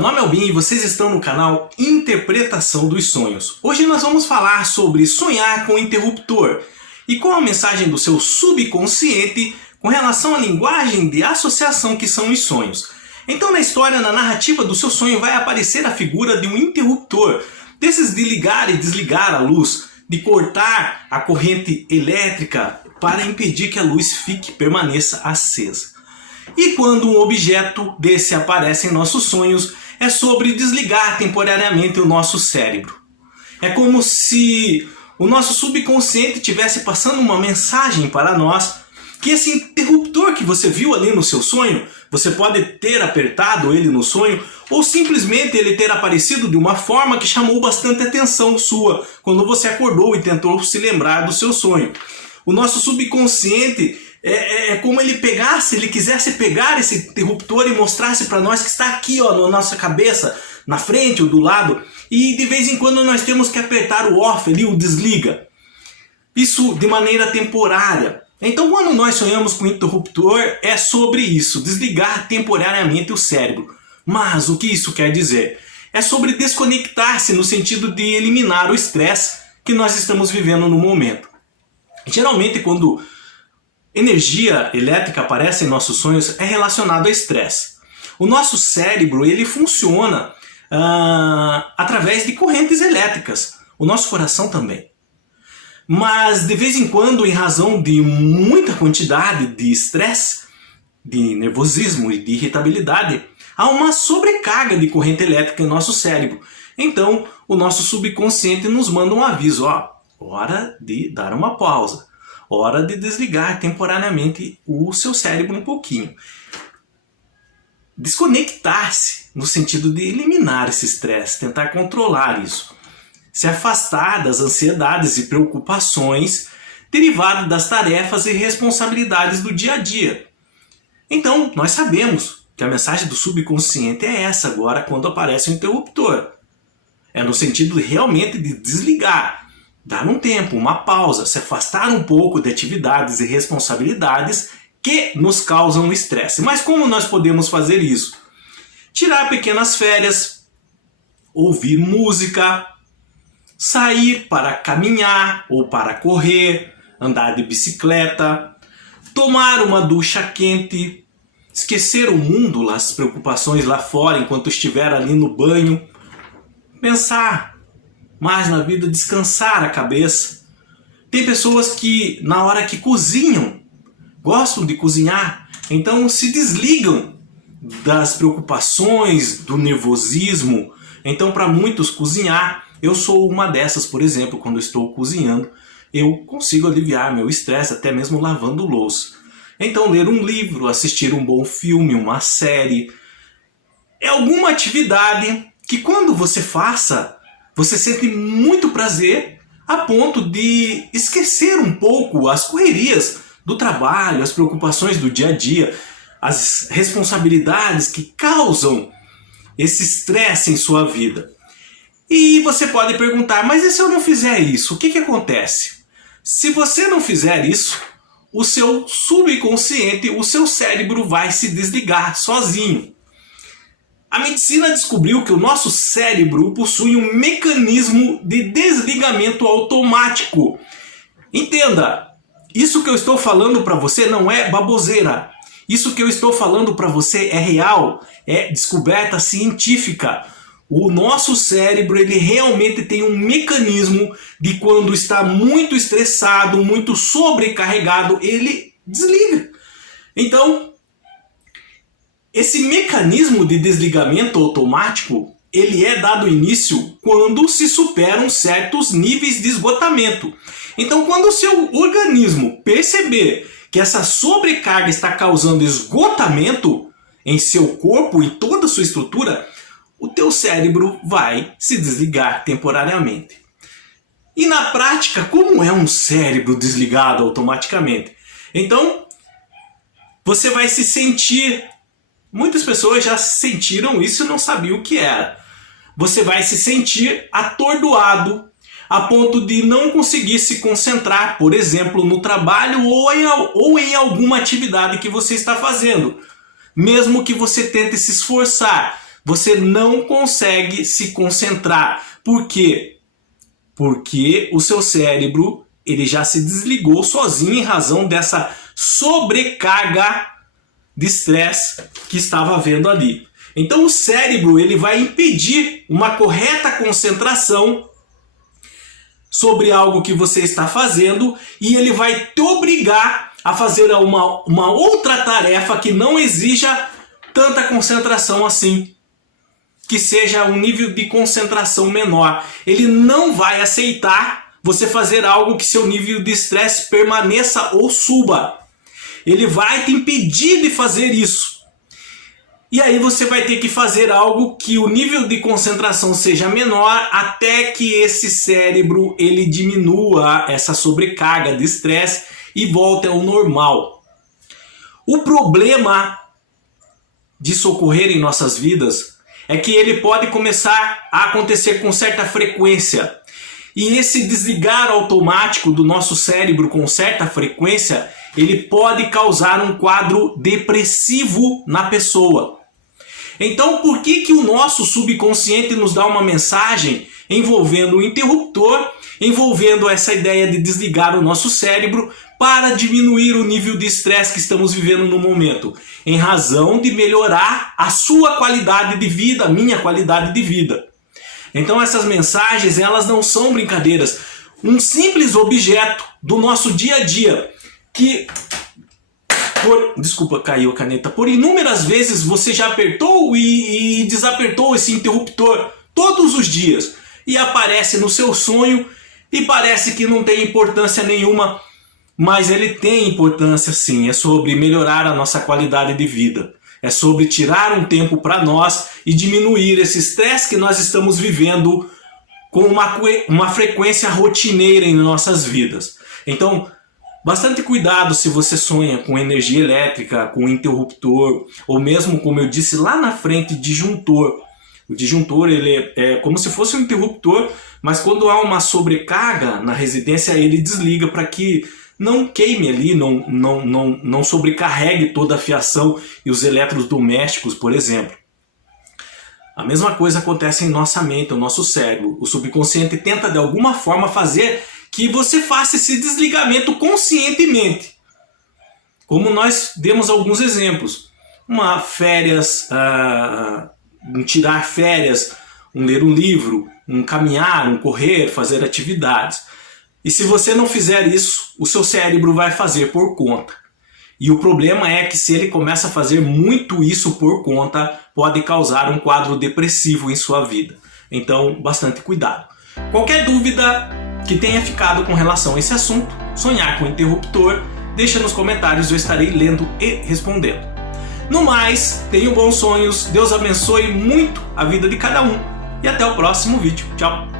Meu nome é Albin e vocês estão no canal Interpretação dos Sonhos. Hoje nós vamos falar sobre sonhar com interruptor e qual a mensagem do seu subconsciente com relação à linguagem de associação que são os sonhos. Então na história, na narrativa do seu sonho vai aparecer a figura de um interruptor, desses de ligar e desligar a luz, de cortar a corrente elétrica para impedir que a luz permaneça acesa. E quando um objeto desse aparece em nossos sonhos, é sobre desligar temporariamente o nosso cérebro. É como se o nosso subconsciente estivesse passando uma mensagem para nós, que esse interruptor que você viu ali no seu sonho, você pode ter apertado ele no sonho, ou simplesmente ele ter aparecido de uma forma que chamou bastante atenção sua, quando você acordou e tentou se lembrar do seu sonho. O nosso subconsciente é como ele quisesse pegar esse interruptor e mostrasse para nós que está aqui, ó, na nossa cabeça, na frente ou do lado, e de vez em quando nós temos que apertar o off ali, o desliga. Isso de maneira temporária. Então quando nós sonhamos com interruptor é sobre isso, desligar temporariamente o cérebro. Mas o que isso quer dizer? É sobre desconectar-se no sentido de eliminar o estresse que nós estamos vivendo no momento. Geralmente quando energia elétrica aparece em nossos sonhos é relacionado a estresse. O nosso cérebro ele funciona através de correntes elétricas. O nosso coração também. Mas de vez em quando, em razão de muita quantidade de estresse, de nervosismo e de irritabilidade, há uma sobrecarga de corrente elétrica em nosso cérebro. Então o nosso subconsciente nos manda um aviso, ó, hora de dar uma pausa. Hora de desligar temporariamente o seu cérebro um pouquinho. Desconectar-se no sentido de eliminar esse estresse, tentar controlar isso. Se afastar das ansiedades e preocupações derivadas das tarefas e responsabilidades do dia a dia. Então, nós sabemos que a mensagem do subconsciente é essa agora quando aparece o interruptor. É no sentido realmente de desligar. Dar um tempo, uma pausa, se afastar um pouco de atividades e responsabilidades que nos causam estresse. Mas como nós podemos fazer isso? Tirar pequenas férias, ouvir música, sair para caminhar ou para correr, andar de bicicleta, tomar uma ducha quente, esquecer o mundo, as preocupações lá fora enquanto estiver ali no banho, pensar mais na vida, descansar a cabeça. Tem pessoas que na hora que cozinham, gostam de cozinhar, então se desligam das preocupações, do nervosismo. Então para muitos cozinhar, eu sou uma dessas, por exemplo, quando estou cozinhando, eu consigo aliviar meu estresse até mesmo lavando louça. Então ler um livro, assistir um bom filme, uma série, é alguma atividade que quando você faça, você sente muito prazer a ponto de esquecer um pouco as correrias do trabalho, as preocupações do dia a dia, as responsabilidades que causam esse estresse em sua vida. E você pode perguntar, mas e se eu não fizer isso? O que acontece? Se você não fizer isso, o seu subconsciente, o seu cérebro vai se desligar sozinho. A medicina descobriu que o nosso cérebro possui um mecanismo de desligamento automático. Entenda, isso que eu estou falando para você não é baboseira. Isso que eu estou falando para você é real, é descoberta científica. O nosso cérebro ele realmente tem um mecanismo de quando está muito estressado, muito sobrecarregado, ele desliga. Então, esse mecanismo de desligamento automático, ele é dado início quando se superam certos níveis de esgotamento. Então quando o seu organismo perceber que essa sobrecarga está causando esgotamento em seu corpo e toda a sua estrutura, o teu cérebro vai se desligar temporariamente. E na prática, como é um cérebro desligado automaticamente? Então, você vai se sentir... Muitas pessoas já sentiram isso e não sabiam o que era. Você vai se sentir atordoado a ponto de não conseguir se concentrar, por exemplo, no trabalho ou em alguma atividade que você está fazendo. Mesmo que você tente se esforçar, você não consegue se concentrar. Por quê? Porque o seu cérebro ele já se desligou sozinho em razão dessa sobrecarga de estresse que estava havendo ali. Então o cérebro ele vai impedir uma correta concentração sobre algo que você está fazendo e ele vai te obrigar a fazer uma outra tarefa que não exija tanta concentração assim, que seja um nível de concentração menor. Ele não vai aceitar você fazer algo que seu nível de estresse permaneça ou suba. Ele vai te impedir de fazer isso. E aí você vai ter que fazer algo que o nível de concentração seja menor até que esse cérebro ele diminua essa sobrecarga de estresse e volte ao normal. O problema disso ocorrer em nossas vidas é que ele pode começar a acontecer com certa frequência. E esse desligar automático do nosso cérebro com certa frequência, ele pode causar um quadro depressivo na pessoa. Então, por que o nosso subconsciente nos dá uma mensagem envolvendo o interruptor, envolvendo essa ideia de desligar o nosso cérebro para diminuir o nível de estresse que estamos vivendo no momento, em razão de melhorar a sua qualidade de vida, a minha qualidade de vida. Então essas mensagens, elas não são brincadeiras. Um simples objeto do nosso dia a dia que... Desculpa, caiu a caneta. Por inúmeras vezes você já apertou e desapertou esse interruptor todos os dias. E aparece no seu sonho e parece que não tem importância nenhuma. Mas ele tem importância sim. É sobre melhorar a nossa qualidade de vida. É sobre tirar um tempo para nós e diminuir esse estresse que nós estamos vivendo com uma frequência rotineira em nossas vidas. Então, bastante cuidado se você sonha com energia elétrica, com interruptor, ou mesmo, como eu disse lá na frente, disjuntor. O disjuntor ele é como se fosse um interruptor, mas quando há uma sobrecarga na residência, ele desliga para que não queime ali, não sobrecarregue toda a fiação e os eletrodomésticos, por exemplo. A mesma coisa acontece em nossa mente, o nosso cérebro. O subconsciente tenta de alguma forma fazer que você faça esse desligamento conscientemente. Como nós demos alguns exemplos. Um tirar férias, ler um livro, um caminhar, um correr, fazer atividades. E se você não fizer isso, o seu cérebro vai fazer por conta. E o problema é que se ele começa a fazer muito isso por conta, pode causar um quadro depressivo em sua vida. Então, bastante cuidado. Qualquer dúvida que tenha ficado com relação a esse assunto, sonhar com interruptor, deixa nos comentários, eu estarei lendo e respondendo. No mais, tenham bons sonhos, Deus abençoe muito a vida de cada um e até o próximo vídeo. Tchau!